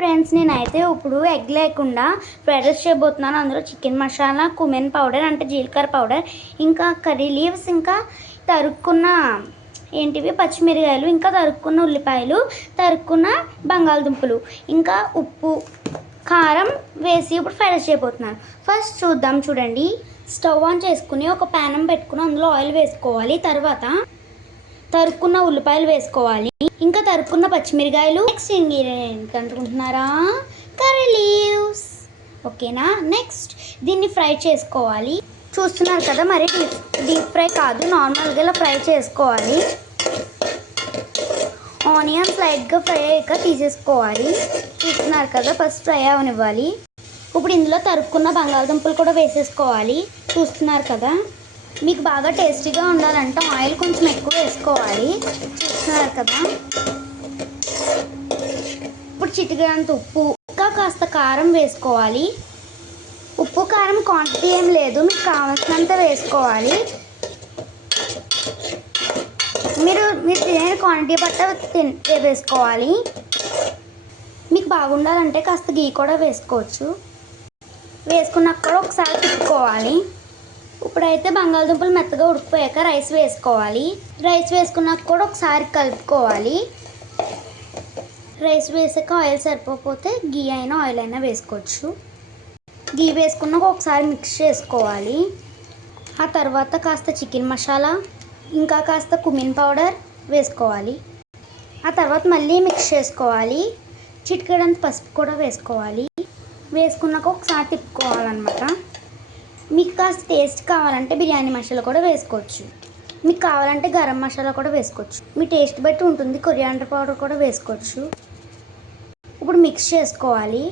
Friends, నేనైతే ఇప్పుడు egg లేకుండా ఫ్రైడ్ రైస్ చేయబోతున్నాను. అందులో చికెన్ మసాలా, కుమెన్ పౌడర్ అంటే జీలకర్ర పౌడర్, ఇంకా కర్రీ లీవ్స్, ఇంకా తరుక్కున్న పచ్చిమిరకాయలు, ఇంకా తరుక్కున్న ఉల్లిపాయలు, తరుక్కున్న బంగాళదుంపలు, ఇంకా ఉప్పు, కారం వేసి ఇప్పుడు ఫ్రైడ్ రైస్ చేయబోతున్నాను. ఫస్ట్ చూద్దాం. చూడండి, స్టవ్ ఆన్ చేసుకుని ఒక ప్యానం పెట్టుకుని అందులో ఆయిల్ వేసుకోవాలి. తర్వాత తరుక్కున్న ఉల్లిపాయలు వేసుకోవాలి, ఇంకా తరుక్కున్న పచ్చిమిరకాయలు. నెక్స్ట్ ఇంగ్రీడియంట్ అనుకుంటున్నారా? Curry leaves. ఓకేనా? నెక్స్ట్ దీన్ని ఫ్రై చేసుకోవాలి. చూస్తున్నారు కదా, మరి డీప్ ఫ్రై కాదు, నార్మల్గా ఇలా ఫ్రై చేసుకోవాలి. ఆనియన్స్ లైట్గా ఫ్రై అయ్యాక తీసేసుకోవాలి. చూస్తున్నారు కదా, ఫస్ట్ ఫ్రై అవనివ్వాలి. ఇప్పుడు ఇందులో తరుక్కున్న బంగాళదుంపలు కూడా వేసేసుకోవాలి. చూస్తున్నారు కదా, మీకు బాగా టేస్టీగా ఉండాలంటే ఆయిల్ కొంచెం ఎక్కువ వేసుకోవాలి. చూస్తున్నారు కదా, ఇప్పుడు చిటికెడంత ఉప్పు, ఇంకా కాస్త కారం వేసుకోవాలి. ఉప్పు కారం క్వాంటిటీ ఏం లేదు, మీకు కావాల్సినంత వేసుకోవాలి. మీరు తినే క్వాంటిటీ బట్ట వేసుకోవాలి. మీకు బాగుండాలంటే కాస్త గీ కూడా వేసుకోవచ్చు. వేసుకున్నాక కూడా ఒకసారి తిప్పుకోవాలి. ఇప్పుడైతే బంగాళదుంపలు మెత్తగా ఉడికిపోయాక రైస్ వేసుకోవాలి. రైస్ వేసుకున్నాక కూడా ఒకసారి కలుపుకోవాలి. రైస్ వేసాక ఆయిల్ సరిపోతే గీ అయినా ఆయిల్ అయినా వేసుకోవచ్చు. గీ వేసుకున్నాక ఒకసారి మిక్స్ చేసుకోవాలి. ఆ తర్వాత కాస్త చికెన్ మసాలా, ఇంకా కాస్త కుమిన్ పౌడర్ వేసుకోవాలి. ఆ తర్వాత మళ్ళీ మిక్స్ చేసుకోవాలి. చిటికెడంత పసుపు కూడా వేసుకోవాలి. వేసుకున్నాక ఒకసారి తిప్పుకోవాలన్నమాట. మీకు కాస్త టేస్ట్ కావాలంటే బిర్యానీ మసాలా కూడా వేసుకోవచ్చు. మీకు కావాలంటే గరం మసాలా కూడా వేసుకోవచ్చు. మీ టేస్ట్ బట్టి ఉంటుంది. కొరియాండర్ పౌడర్ కూడా వేసుకోవచ్చు. ఇప్పుడు మిక్స్ చేసుకోవాలి.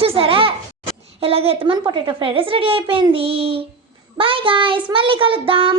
చూసారా, ఎలాగైతే మన పొటాటో ఫ్రైడ్ రైస్ రెడీ అయిపోయింది. బాయ్ గాయ్స్, మళ్ళీ కలుద్దాం.